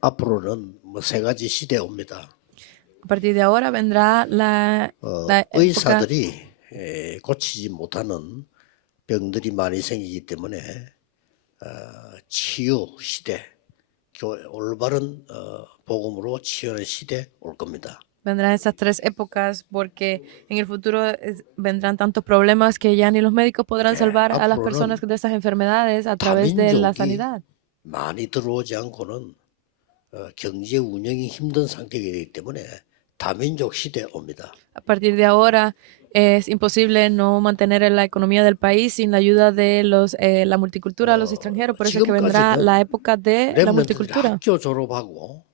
앞으로는 뭐 세 가지 시대 옵니다. A partir de ahora vendrá la época 의사들이 고치지 못하는 병들이 많이 생기기 때문에 치유 시대, 올바른 복음으로 치유하는 시대 올 겁니다. vendrán esas tres épocas porque en el futuro vendrán tantos problemas que ya ni los médicos podrán salvar a las personas de esas enfermedades a través de la 다민족이 sanidad. 많이 들어오지 않고는 경제 운영이 힘든 상태가 되기 때문에 다민족 시대 옵니다. A partir de ahora es imposible no mantener la economía del país sin la ayuda de la multicultura de los extranjeros. Por eso es que vendrá la época de la 렘넌트들이 multicultura. 학교 졸업하고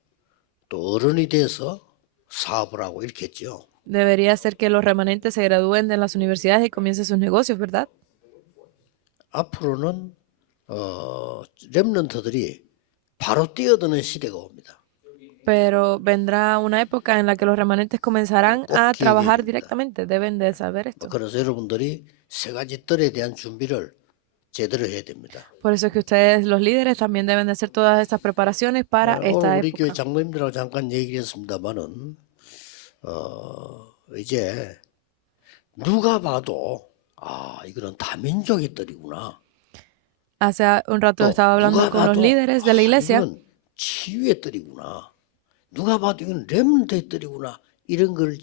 또 어른이 돼서 사업을 하고 이렇게 했죠. Debería ser que los remanentes se gradúen de las universidades y comiencen sus negocios, ¿verdad? 앞으로는 렘넌트들이 바로 뛰어드는 시대가 옵니다. Pero vendrá una época en la que los remanentes comenzarán a trabajar directamente. Deben de saber esto. 그래서 여러분들이 세 가지 뜰에 대한 준비를 제대로 해야 됩니다. Por eso es que ustedes, los líderes, también deben de hacer todas estas preparaciones para esta 오늘 우리 교회 época. 장로님들하고 잠깐 얘기를 했습니다만은 이제 누가 봐도 이거는 다민족의 뜰이구나. Hace un rato estaba hablando con los líderes de la iglesia. 이건 치유의 뜰이구나. 누가 봐도 이건 렘넌트의 뜰이구나. 이런 걸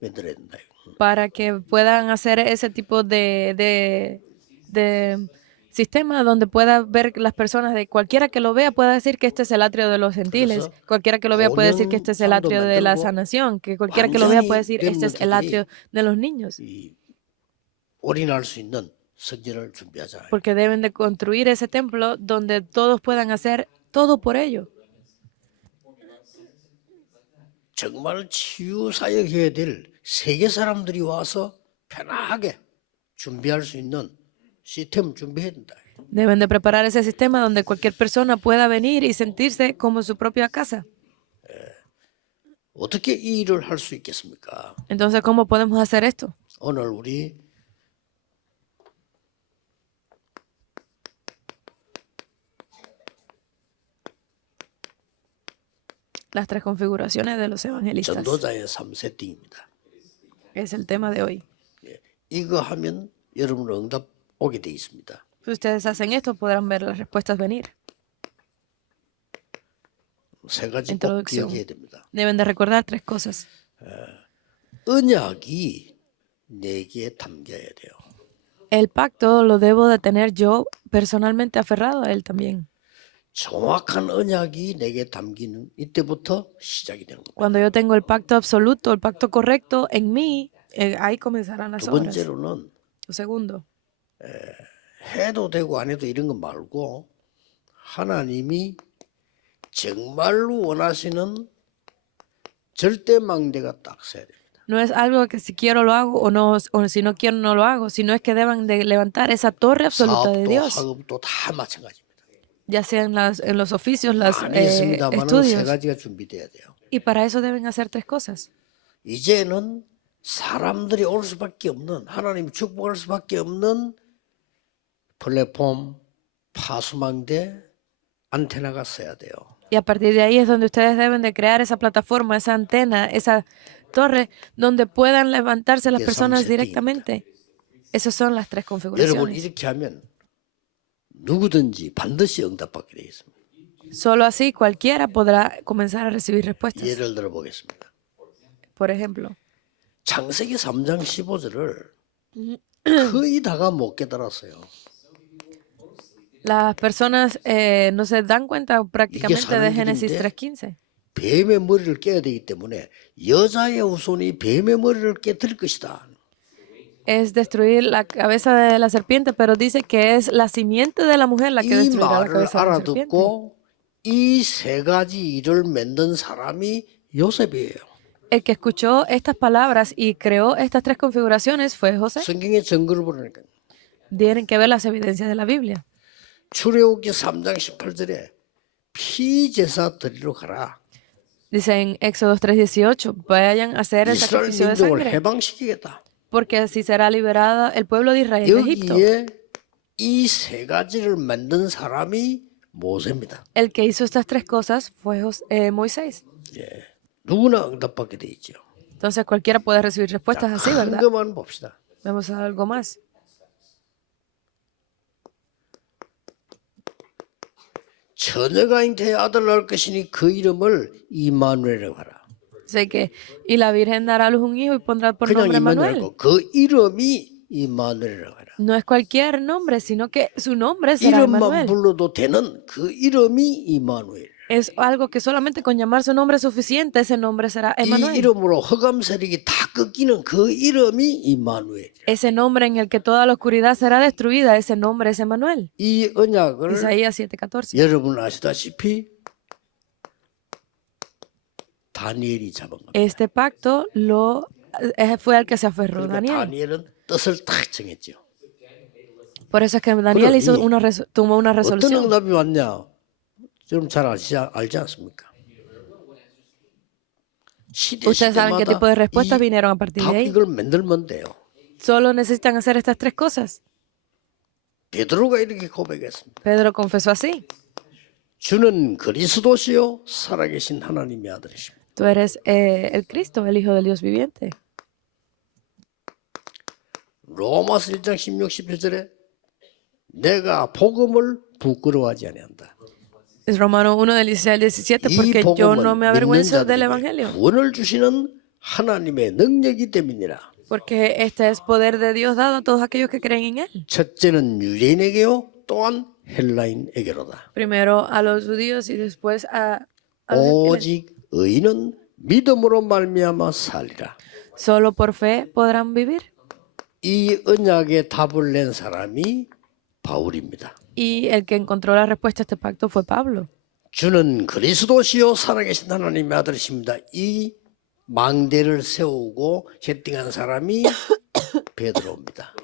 만들어야 된다. Para que puedan hacer ese tipo de sistema donde pueda ver las personas, de cualquiera que lo vea pueda decir que este es el atrio de los gentiles, cualquiera que lo vea puede decir que este es el atrio de la sanación, que cualquiera que lo vea puede decir este es el atrio de los niños, 올인할 수 있는 성전을 준비하자. porque deben de construir ese templo donde todos puedan hacer todo por ello. 정말 치유 사역해야 될 세계 사람들이 와서 편하게 준비할 수 있는 시스템 준비해야 된다. Deben de preparar ese sistema donde cualquier persona pueda venir y sentirse como en su propia casa. 어떻게 이 일을 할 수 있겠습니까? Entonces, ¿cómo podemos hacer esto? 오늘 우리 Las tres configuraciones de los evangelistas. 전도자의 3세팅입니다. Es el tema de hoy. 이거 하면 여러분 응답 오게 돼 있습니다. Si ustedes hacen esto, podrán ver las respuestas venir. 세 가지 꼭 Introducción. 기억해야 됩니다. Deben de recordar tres cosas. 언약이 내게 담겨야 돼요. El pacto lo debo de tener yo personalmente aferrado a él también. 정확한 언약이 내게 담기는 이때부터 시작이 되는 겁니다. Cuando yo tengo el pacto absoluto, el pacto correcto en mí, ahí comenzarán las 두 obras. 번째로는 Lo segundo, 해도 되고 안 해도 이런 거 말고 하나님이 정말로 원하시는 절대망대가 딱 서야 됩니다. no es algo que si quiero lo hago o no, o si no quiero no lo hago, sino es que deben de levantar esa torre absoluta de 사업도 Dios, 학업도 다 마찬가지입니다. ya sea en los oficios, los 많이 있습니다만 세 estudios. 가지가 준비돼야 돼요. Y para eso deben hacer tres cosas. 이제는 사람들이 올 수밖에 없는 하나님이 축복할 수밖에 없는 플랫폼 파수망대 안테나가 써야 돼요. Y a partir de ahí es donde ustedes deben de crear esa plataforma, esa antena, esa torre donde puedan levantarse las Que son personas setting. directamente. Esas son las tres 여러분 configuraciones. 이렇게 하면 누구든지 반드시 응답받게 되어 있습니다. Solo así cualquiera podrá comenzar a recibir respuestas. 예를 들어 보겠습니다. Por ejemplo, 창세기 3장 15절을 거의 다가 못 깨달았어요. las personas no se dan cuenta prácticamente de Génesis 사람들인데 3:15. 뱀의 머리를 깨야 되기 때문에 여자의 후손이 뱀의 머리를 깨뜨릴 것이다. Es destruir la cabeza de la serpiente, pero dice que es la simiente de la mujer la que 이 destruirá la 말을 cabeza de la serpiente. 알아듣고 이 세 가지 일을 만든 사람이 요셉이에요. El que escuchó estas palabras y creó estas tres configuraciones fue José. 성경의 증거를 보니까 Tienen que ver las evidencias de la Biblia. 출애굽기 3장 18절에 피제사 드리러 가라. Dice en Éxodo 3:18, vayan a hacer el 이스라엘 sacrificio de 민족을 sangre, 해방시키겠다. porque así será liberada el pueblo de Israel de Egipto. 여기에 이 세 가지를 만든 사람이 모세입니다. El que hizo estas tres cosas fue Moisés. 예. 누구나 응답받게 돼 있죠. Entonces cualquiera puede recibir respuestas así, 큰 ¿verdad? 것만 봅시다. Vamos a algo más. 처녀가 잉태에 아들 낳을 것이니 그 이름을 이마누엘이라고 하라. Sé que, y la Virgen dará a luz un hijo y pondrá por 그냥 nombre Manuel. 이마누엘이고 그 이름이 이마누엘이라고 하라. No es cualquier nombre, sino que su nombre será 이름만 Emmanuel. 불러도 되는 그 이름이 이마누엘. Es algo que solamente con llamar su nombre es suficiente, ese nombre será 이 Emmanuel. 이름으로 흑암 세력이 다 꺾이는 그 이름이 이마누엘. Ese nombre en el que toda la oscuridad será destruida, ese nombre es Emmanuel. 이 언약을 Isaías 7:14. 여러분 아시다시피 다니엘이 잡은 겁니다. Este pacto fue al que se aferró 그러니까 Daniel. 다니엘은 뜻을 딱 정했죠. Por eso es que Daniel tomó una 어떤 resolución. 응답이 왔냐? 여러분 잘 알지 않습니까? 시대 Ustedes saben qué tipo de respuestas vinieron a partir de ahí. 이걸 만들면 돼요. Solo necesitan hacer estas tres cosas. 베드로가 이렇게 고백했습니다. Pedro confesó así. 주는 그리스도시요 살아계신 하나님의 아들이십니다. Tú eres el Cristo, el Hijo del Dios viviente. 로마서 1장 16, 17절에 내가 복음을 부끄러워하지 아니한다. Es Romano 1 del 16 al 17, 이 porque yo no 복음은 me 믿는 avergüenzo del 자들에게 Evangelio, 구원을 주시는 하나님의 능력이 때문이라. porque este es poder de Dios dado a todos aquellos que creen en Él. 첫째는 유대인에게요 또한 헬라인에게로다. Primero a los judíos y después a los gentiles. 오직 의인은 믿음으로 말미암아 살리라. Solo por fe podrán vivir. 이 언약에 답을 낸 사람이 바울입니다. Y el que encontró la respuesta a este pacto fue Pablo. 주는 그리스도시요 살아계신 하나님의 아들이십니다. 이 망대를 세우고 세팅한 사람이 베드로입니다.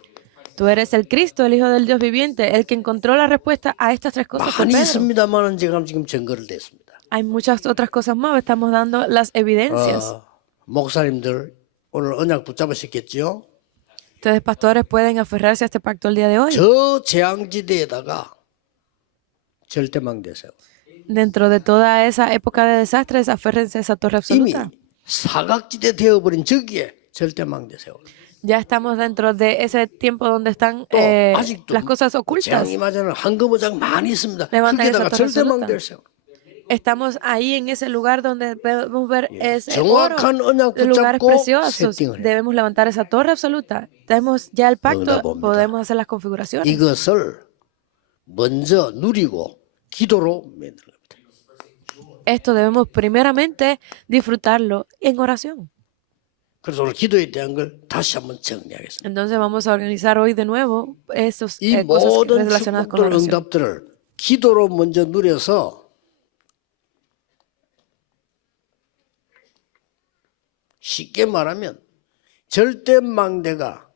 Tú eres el Cristo, el Hijo del Dios viviente, el que encontró la respuesta a estas tres cosas fue 많이 Pedro. 있습니다만 지금 증거를 댔습니다. Hay muchas otras cosas más, estamos dando las evidencias. 목사님들 오늘 언약 붙잡으셨겠죠? Ustedes, pastores, pueden aferrarse a este pacto el día de hoy. 저 재앙지대에다가 절대망대 세워. Dentro de toda esa época de desastres, aférrense a esa torre 이미 absoluta. 사각지대 되어버린 저기에 절대망대 세워. Ya estamos dentro de ese tiempo donde están 또 아직도 las cosas ocultas. 재앙이 맞아는 황금어장 많이 있습니다. Levantan esa 거기다가 torre 절대망대를 absoluta. 세워. Estamos ahí en ese lugar donde podemos ver ese oro, 정확한 언약 de lugares 붙잡고 preciosos. 세팅을 해. Debemos levantar esa torre absoluta. Tenemos ya el pacto, 응답합니다. podemos hacer las configuraciones. 이것을 먼저 누리고 기도로 만드는 겁니다. Esto debemos primeramente disfrutarlo en oración. 그래서 오늘 기도에 대한 걸 다시 한번 정리하겠습니다. Entonces vamos a organizar hoy de nuevo esas 이 cosas 모든 relacionadas con la 축복들 oración. 응답들을 기도로 먼저 누려서 쉽게 말하면 절대망대가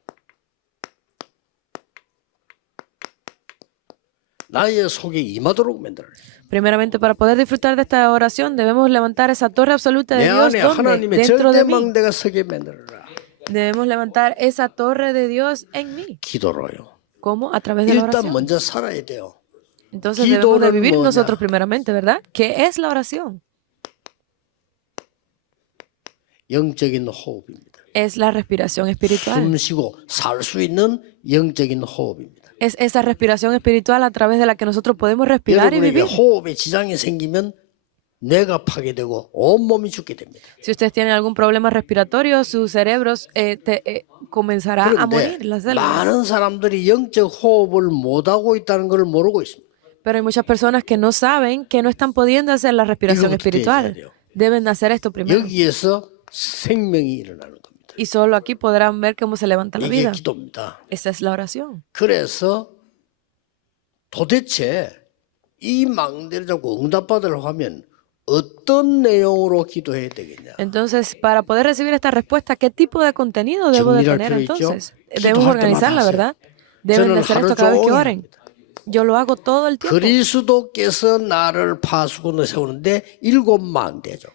나의 속에 임하도록 만들어요. Primeramente, para poder disfrutar de esta oración, debemos levantar esa torre absoluta de 내 Dios 안에 donde, 하나님의 dentro de mí. 절대망대가 서게 만들어라. Debemos levantar esa torre de Dios en mí. 기도로요. ¿Cómo? A través de la 일단 oración. 먼저 살아야 돼요. Entonces debemos de 기도는 vivir 뭐냐? nosotros primeramente, ¿verdad? ¿Qué es la oración? 영적인 호흡입니다. Es la respiración espiritual. 숨 쉬고 살 수 있는 영적인 호흡입니다. Es esa respiración espiritual a través de la que nosotros podemos respirar y 여러분에게 vivir. 호흡에 지장이 생기면 뇌가 파괴되고 온몸이 죽게 됩니다. Si ustedes tienen algún problema respiratorio, sus cerebros comenzará a 그런데 morir, las células. 많은 사람들이 영적 호흡을 못하고 있다는 걸 모르고 있습니다. Pero hay muchas personas que no saben que no están pudiendo hacer la respiración 이거부터 해야 espiritual. 돼요. Deben hacer esto primero. 여기에서 생명이 일어나는 겁니다. Y solo aquí podrán ver cómo se levanta la 이게 vida. 기도입니다. Esa es la oración. 그래서 도대체 이 망대를 잡고 응답받으려고 하면 어떤 내용으로 기도해야 되겠냐? Entonces, para poder recibir esta respuesta, ¿qué tipo de contenido debo de 정리할 tener 필요 있죠? entonces? 기도할 Debemos 때마다 organizarla, 하세요. ¿verdad? Deben de 저는 hacer 하루 esto cada vez que 종일 oren. Yo lo hago todo el tiempo. 그리스도께서 나를 파수꾼으로 세우는데 7망대죠.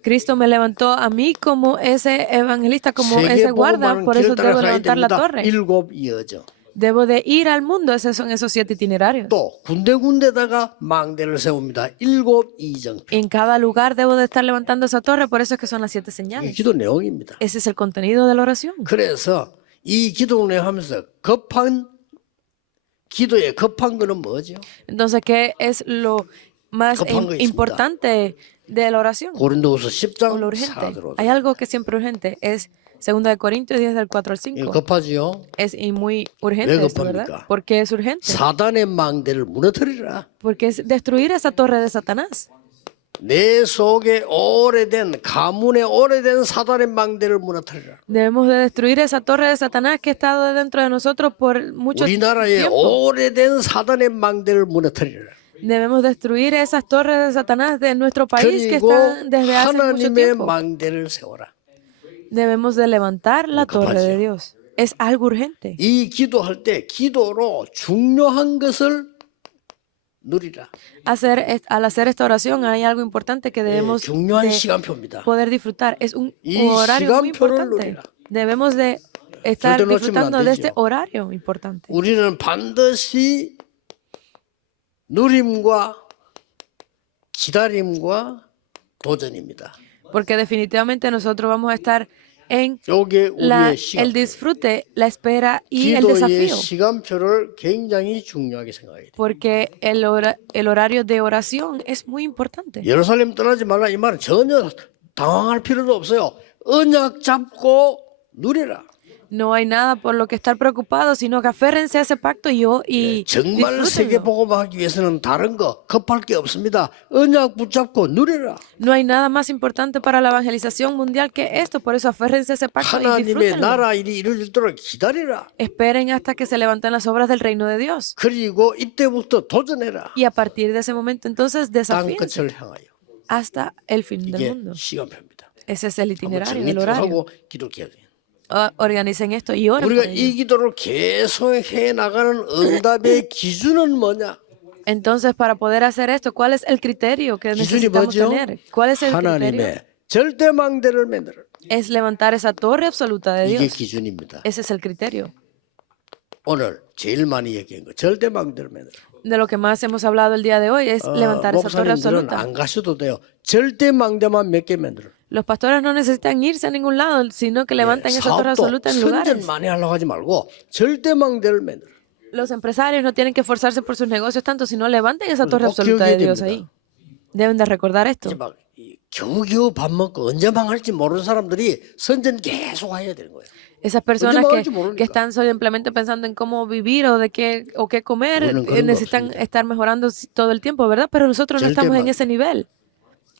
Cristo me levantó a mí como ese evangelista, como 세계 ese guarda, 복음화는 por eso 길을 따라 debo 가야 levantar la 됩니다. torre. 7 여죠. Debo de ir al mundo. Esos son esos 7 itinerarios. 또 군데군데다가 망대를 세웁니다. 7 이정표. En cada lugar debo de estar levantando esa torre, por eso es que son las 7 이게 señales. 기도 내용입니다. Ese es el contenido de la oración. 그래서 이 기도 내용하면서 기도의 급한 거는 뭐죠? Entonces, ¿qué es lo más 급한 거 있습니다. importante de la oración? 고린도후서 O 10장 lo urgente. 4절로. Hay algo que siempre es urgente. Es 2 de Corintios 10 del 4 al 이거 5. 급하지요? Es y muy urgente 왜 esto, ¿verdad? 급합니까? ¿Por qué es urgente? 사단의 망대를 무너뜨리라. Porque es destruir esa torre de Satanás. 내 속에 오래된 가문의 오래된 사단의 망대를 무너뜨리라. Debemos de destruir esa torre de Satanás que ha estado dentro de nosotros por mucho 우리나라의 tiempo. 오래된 사단의 망대를 무너뜨리라. Debemos destruir esas torres de Satanás de nuestro país que 그리고 están desde hace mucho 하나님의 tiempo. 망대를 세워라. Debemos de levantar la torre de 급하지요. Dios. Es algo urgente. 이 기도할 때 기도로 중요한 것을 누리라. Al hacer esta oración hay algo importante que debemos 중요한 de 시간표입니다. poder disfrutar. Es un 이 horario muy 시간표를 importante. 누리라. Debemos de estar 절대 놓치면 안 disfrutando de este 되죠. horario importante. 우리는 반드시 누림과 기다림과 도전입니다. Porque definitivamente nosotros vamos a estar en 요게 우리의 el 시간표. disfrute, la espera y el 기도의 desafío. 시간표를 굉장히 중요하게 생각해야 돼요. Porque el horario de oración es muy importante. 예루살렘 떠나지 말라 이 말은 전혀 당황할 필요도 없어요. 언약 잡고 누리라. No hay nada por lo que estar preocupado, sino que aférrense a ese pacto y 정말 세계 disfrútenlo. 복음하기 위해서는 다른 거 급할 게 없습니다. 언약 붙잡고 누리라. No hay nada más importante para la evangelización mundial que esto, por eso aférrense a ese pacto y 하나님의 disfrútenlo. 나라 일이 이루어지도록 기다리라. Esperen hasta que se levanten las obras del reino de Dios. 그리고 이때부터 도전해라. Y a partir de ese momento, entonces, 땅 desafíense 끝을 향하여. hasta el fin del 이게 mundo. 시간표입니다. Ese es el 한번 itinerario, 정리 el 좀 horario. 하고 기도해야 돼요. Organicen esto y oren por 우리가 ello. 이 기도를 계속 해 나가는 응답의 기준은 뭐냐? Entonces, para poder hacer esto, ¿cuál es el criterio que 기준이 necesitamos 뭐죠? tener? ¿Cuál es el criterio? 하나님의 절대망대를 만들어. Es levantar esa torre absoluta de 이게 Dios. 기준입니다. Ese es el criterio. 오늘 제일 많이 얘기한 거 절대망대를 만들어. De lo que más hemos hablado el día de hoy es levantar esa torre 목사님들은 absoluta. 안 가셔도 돼요. 절대망대만 몇 개 만들어. Los pastores no necesitan irse a ningún lado, sino que levanten esa torre 사업도 absoluta en 선전 lugares. 많이 하려고 하지 말고 절대망대를 만들어. Los empresarios no tienen que esforzarse por sus negocios tanto, sino levanten esa torre 꼭 absoluta de 기억해야 Dios 됩니다. ahí. Deben de recordar esto. 이제 막 겨우겨우 밥 먹고 언제 망할지 모르는 사람들이 선전 계속 해야 되는 거예요. Esas personas 망할지 모르니까. que están simplemente pensando en cómo vivir o de qué comer, 우리는 그런 거 necesitan 없습니다. estar mejorando todo el tiempo, ¿verdad? Pero nosotros no estamos en 절대망. ese nivel.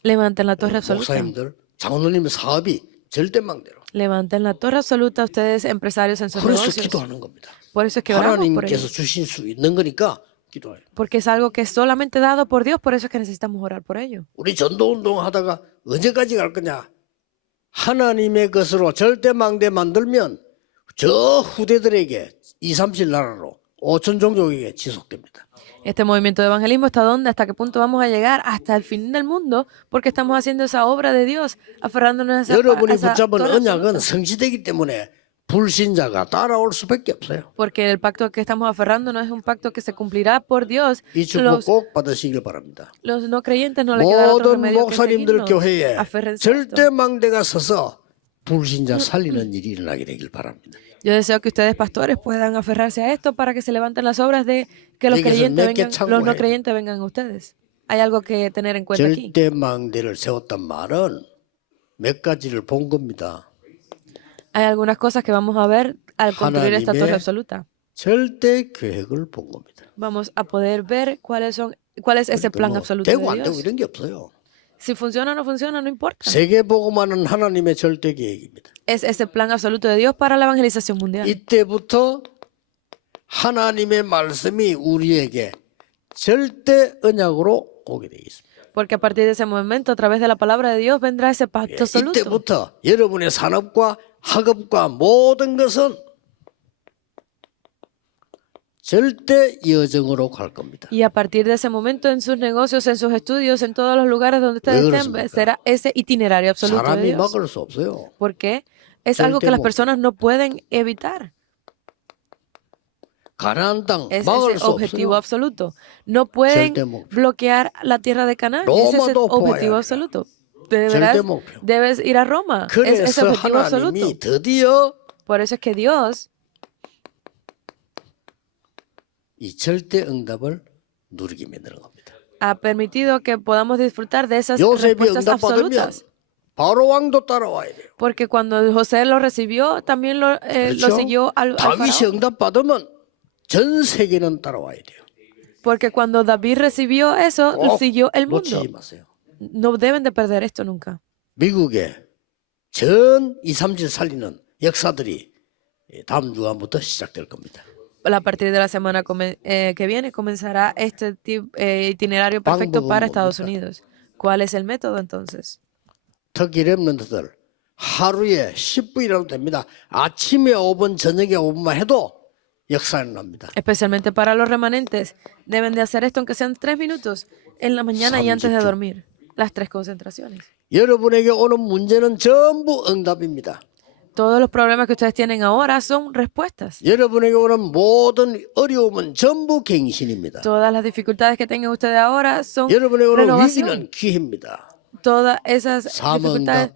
Levanten la torre absoluta. 목사님들, 장로님 사업이 절대망대로. Levanten la torre absoluta ustedes empresarios en sus 그래서 negocios. 기도하는 겁니다. Por eso es que oramos por ello. 하나님께서 주신 수 있는 거니까 기도해요. Porque es algo que es solamente dado por Dios, por eso es que necesitamos orar por ello. 우리 전도운동 하다가 언제까지 갈 거냐? 하나님의 것으로 절대망대 만들면 저 후대들에게 2, 3실 나라로 5천 종족에게 지속됩니다. Este movimiento de evangelismo, ¿hasta dónde? ¿Hasta qué punto vamos a llegar? Hasta el fin del mundo, porque estamos haciendo esa obra de Dios, aferrándonos a esa, 여러분이 a esa 붙잡은 torre 언약은 absoluta. 성취되기 때문에 불신자가 따라올 수밖에 없어요. Porque el pacto que estamos aferrándonos es un pacto que se cumplirá por Dios. 이 축복 꼭 받으시길 바랍니다. Los no creyentes no le quedará otro 모든 remedio que 목사님들 seguirnos. 교회에 Aférrense a esto. 절대망대가 서서 불신자 살리는 일이 일어나게 되길 바랍니다. Yo deseo que ustedes, pastores, puedan aferrarse a esto para que se levanten las obras de que los 여기서 creyentes 몇 개 vengan, los no 참고해요. creyentes vengan a ustedes. Hay algo que tener en cuenta aquí. 절대망대를 세웠단 말은 몇 가지를 본 겁니다. Hay algunas cosas que vamos a ver al construir esta 하나님의 torre absoluta. 절대 계획을 본 겁니다. Vamos a poder ver cuál es ese plan absoluto 되고 안 de 되고 Dios. 이런 게 없어요. Si funciona o no funciona, no importa. 세계 복음화는 하나님의 절대 계획입니다. Es ese plan absoluto de Dios para la evangelización mundial. 이때부터 하나님의 말씀이 우리에게 절대 언약으로 오게 되어 있습니다. Porque a partir de ese momento, a través de la palabra de Dios, vendrá ese pacto absoluto. 이때부터 여러분의 산업과 학업과 모든 것은 절대 여정으로 갈 겁니다. Y a partir de ese momento, en sus negocios, en sus estudios, en todos los lugares donde ustedes 왜 estén, 그렇습니까? será ese itinerario absoluto de 사람이 Dios. 막을 수 없어요. Porque es algo que las personas no pueden evitar. 가나안 땅 Es 막을 ese 수 objetivo 없어요. absoluto. No pueden 절대 목표. bloquear la tierra de Canaán. Ese es el 로마도 objetivo 보아야 absoluto. De 절대 verdad, 목표. debes ir a Roma. Es ese 그래서 objetivo absoluto. 하나님이 드디어 Por eso es que Dios 이 절대 응답을 누리게 만드는 겁니다. ha permitido que podamos disfrutar de esas 요셉이 respuestas 응답받으면 absolutas. 바로 왕도 따라와야 돼요. Porque cuando José lo recibió, también lo 그렇죠? siguió al 다윗이 faraón. 응답받으면 전 세계는 따라와야 돼요. Porque cuando David recibió eso, 꼭 siguió el mundo. 놓치지 마세요. No deben de perder esto nunca. 미국의 전 2, 3질 살리는 역사들이 다음 주간부터 시작될 겁니다. A partir de la semana que viene comenzará este itinerario perfecto 방법은 para Estados 뭡니까? Unidos. ¿Cuál es el método entonces? 특히 렘넌트들 하루에 10분이라도 됩니다. 아침에 5분, 저녁에 5분만 해도 역사는 납니다. Especialmente para los remanentes. Deben de hacer esto aunque sean 3 minutos en la mañana y antes de 30초. dormir. Las 3 concentraciones. 여러분에게 오는 문제는 전부 응답입니다. Todos los problemas que ustedes tienen ahora son respuestas. 여러분에게 오는 모든 어려움은 전부 갱신입니다. Todas las dificultades que tengan ustedes ahora son 여러분에게 오는 renovación. 위기는 기회입니다. Todas esas 사망 dificultades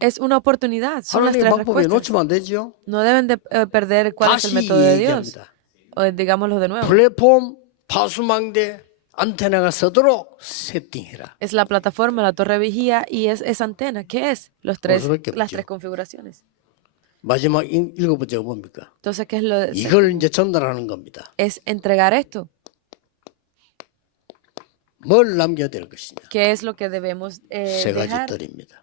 es una oportunidad. Son las 하나님의 3 방법에 respuestas. 놓치면 안 되죠. No deben de perder cuál es el 다시 método de Dios. 얘기합니다. O digámoslo de nuevo. 플랫폼, 파수망대, 안테나가 서도록 세팅해라. Es la plataforma, la torre vigía y es esa antena. ¿Qué es? Las tres 없죠. configuraciones. 마지막 7번째가 뭡니까? Entonces, ¿qué es lo de, 이걸 이제 전달하는 겁니다. es entregar esto? 뭘 남겨야 될 것이냐? ¿Qué es lo que debemos 세 가지 dejar 뜰입니다.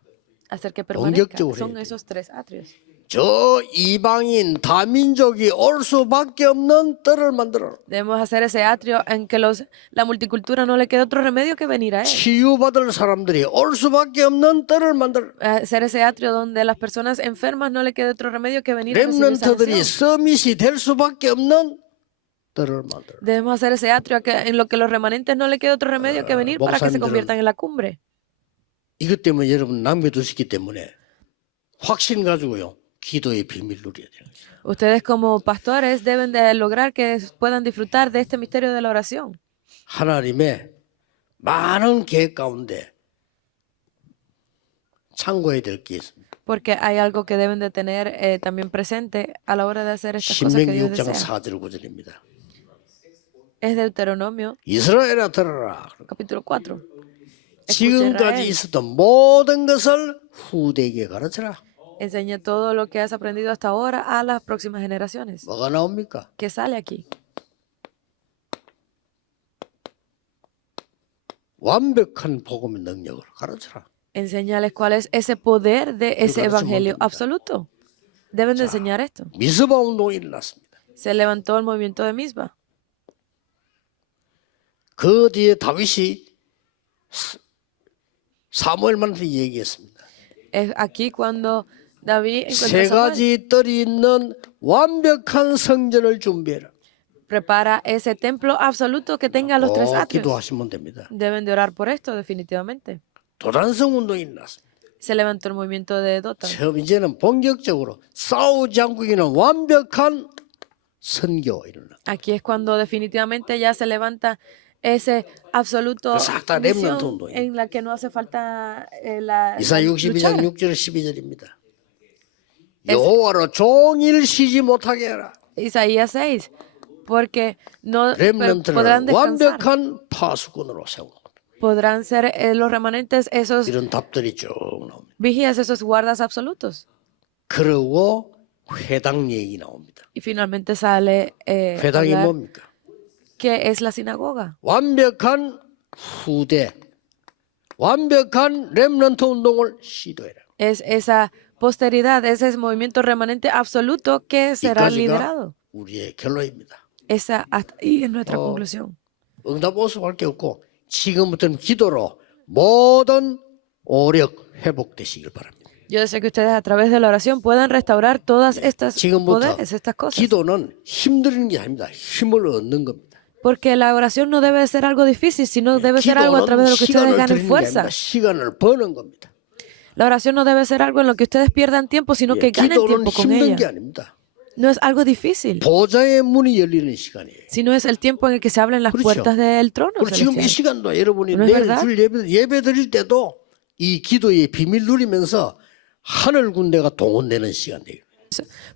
hacer que permanezca? 본격적으로 Son 해야 esos 3 atrios. 저 이방인 다민족이 올 수밖에 없는 뜰을 만들어. Debemos hacer ese atrio en que la multicultura no le quede otro remedio que venir a él. 치유받을 사람들이 올 수밖에 없는 뜰을 만들어. Hacer ese atrio donde las personas enfermas no le quede otro remedio que venir a recibir 렘넌트들이 sanación. 서밋이 될 수밖에 없는 뜰을 만들어. Debemos hacer ese atrio en lo que los remanentes no le quede otro remedio que venir para que se 목사님들은 conviertan en la cumbre. 이것 때문에 여러분 남겨두시기 때문에 확신 가지고요. 기도의 비밀 누려야 되는 거죠. Ustedes como pastores deben de lograr que puedan disfrutar de este misterio de la oración. 하나님의 많은 계획 가운데 참고해야 될 게 있습니다. Porque hay algo que deben de tener también presente a la hora de hacer estas cosas que 신명기 Dios 6장 desea. 4절 9절입니다. Es Deuteronomio, 이스라엘아 들어라. capítulo 4. 지금까지 있었던 모든 것을 후대에게 가르쳐라. Enseña todo lo que has aprendido hasta ahora a las próximas generaciones. 뭐가 나옵니까? ¿Qué sale aquí? 완벽한 복음의 능력을 가르쳐라. Enseñales cuál es ese poder de ese 가르치면 evangelio 됩니다. absoluto. Deben de enseñar esto. 미스바 운동이 일어났습니다. Se levantó el movimiento de Misba. 그 뒤에 다윗이 사무엘한테 얘기했습니다. Es aquí cuando David encuentra a 세 Samuel. 가지 뜰이 있는 완벽한 성전을 준비해라. Prepara ese templo absoluto que tenga los 3 atrios. 기도하시면 됩니다. Deben de orar por esto, definitivamente. 도단성 운동이 일어났습니다. Se levantó el movimiento de Dothan. 처음 이제는 본격적으로 싸우지 않고 있는 완벽한 선교 일어나. Aquí es cuando definitivamente ya se levanta ese absoluto 싹다 misión 렘넌트 운동이에요. en la que no hace falta la 이사 62장 luchar. 6절 12절입니다. 여호와로 종일 쉬지 못하게 해라. Isaías 6. Porque no 렘넌트를 podrán descansar. 완벽한 파수꾼으로 세우고 Podrán ser los remanentes, esos 이런 답들이 쭉 나옵니다. vigías, esos guardas absolutos. 그러고 회당 얘기 나옵니다. Y finalmente sale 회당이 hablar 뭡니까? que es la sinagoga. 완벽한 후대, 완벽한 렘넌트 운동을 시도해라. Es esa posteridad, ese movimiento remanente absoluto que será 이까지가 liderado. 우리의 결론입니다. Esa hasta ahí es nuestra conclusión. 응답 오수할 게 없고 지금부터는 기도로 모든 오력 회복되시길 바랍니다. Yo deseo que ustedes a través de la oración puedan restaurar todas estas 지금부터 poderes, estas cosas. 기도는 힘드는 게 아닙니다. 힘을 얻는 겁니다. Porque la oración no debe ser algo difícil, sino debe ser algo a través de lo que ustedes 시간을 ganen 드리는 게 fuerza. 아닙니다. 시간을 버는 겁니다. La oración no debe ser algo en lo que ustedes pierdan tiempo, sino que ganen 기도는 tiempo con 힘든 게 ella. 아닙니다. no es algo difícil, 보좌의 문이 열리는 시간이에요. sino es el tiempo en el que se abren las 그렇죠. puertas del trono 그리고 지금 이 celestial. 시간도 여러분이 No es 내일 verdad? 줄 예배 드릴 때도 이 기도의 비밀 누리면서 하늘 군대가 동원되는 시간이에요.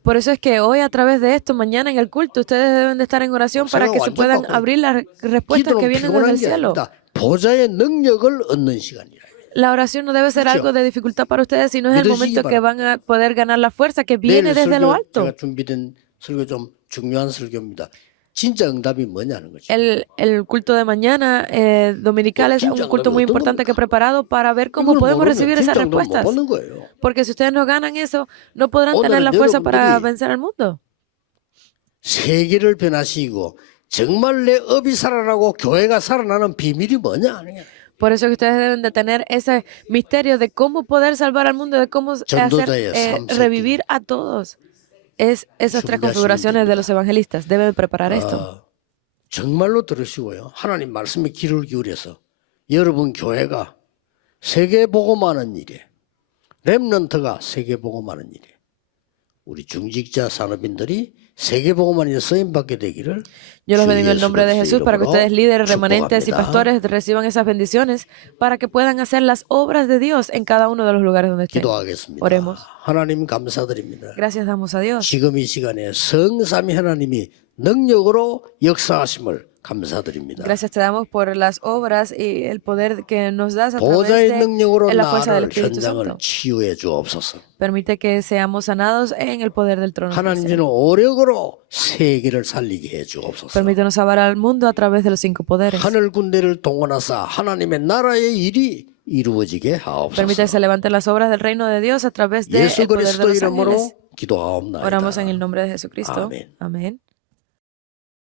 Por eso es que hoy a través de esto, mañana en el culto, ustedes deben de estar en oración para que se puedan abrir las respuestas que 기도는 vienen desde 피곤한 el 게 cielo. 아닙니다. 보좌의 능력을 얻는 시간이라. La oración no debe ser 그렇죠. algo de dificultad para ustedes, sino es el 믿으시기 momento que van a poder ganar la fuerza que 내일 viene desde lo 설교 alto. 제가 준비된 설교 좀 중요한 설교입니다. 진짜 응답이 뭐냐는 거죠. El culto de mañana dominical es un culto muy importante que he preparado para ver cómo 이걸 podemos 모르면 recibir esas 진짜 응답 못 respuestas. 받는 거예요. Porque si ustedes no ganan eso, no podrán 오늘은 tener la fuerza para 여러분들이 vencer al mundo. 세계를 변화시키고 정말 내 업이 살아나고 교회가 살아나는 비밀이 뭐냐 하는 거예요. Por eso que ustedes deben de tener ese misterio de cómo poder salvar al mundo, de cómo hacer 전도자의 삶 revivir a todos. Es esas tres 준비하시면 configuraciones de los evangelistas. Deben preparar esto. 정말로 들으시고요. 하나님 말씀에 귀를 기울여서 여러분 교회가 세계 복음하는 일에 렘넌트가 세계 복음하는 일에 우리 중직자 산업인들이 세계 복음하는 일에 쓰임받게 되기를 Yo los 주 bendigo en el 예수 nombre de 그리스도 Jesús para que 이름으로 ustedes, líderes, remanentes y 축복합니다. pastores, reciban esas bendiciones para que puedan hacer las obras de Dios en cada uno de los lugares donde estén. 기도하겠습니다. Oremos. 하나님 감사드립니다. Gracias damos a Dios. 지금 이 시간에 성삼위 하나님이 능력으로 역사하심을 감사드립니다. Gracias te damos por las obras y el poder que nos das a 보좌의 través de 능력으로 la fuerza del 나를 Espíritu 현장을 Santo. 치유해 주옵소서. Permite que seamos sanados en el poder del trono. 하나님 celestial. 주는 오력으로 세계를 살리게 해 주옵소서. Permítenos salvar al mundo a través de los 5 poderes. 하늘 군대를 동원하사 하나님의 나라의 일이 이루어지게 하옵소서. Permite que se levanten las obras del reino de Dios a través del 예수 poder de 그리스도 los 이름으로 ángeles. 기도하옵나이다. Oramos en el nombre de Jesucristo. Amén. Amén.